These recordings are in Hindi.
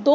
2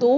2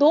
2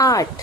8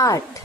8۔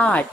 8،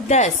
10.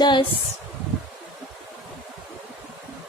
10.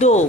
2.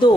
2.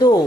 2.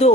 2.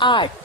8.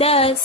10.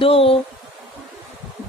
2.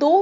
2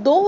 2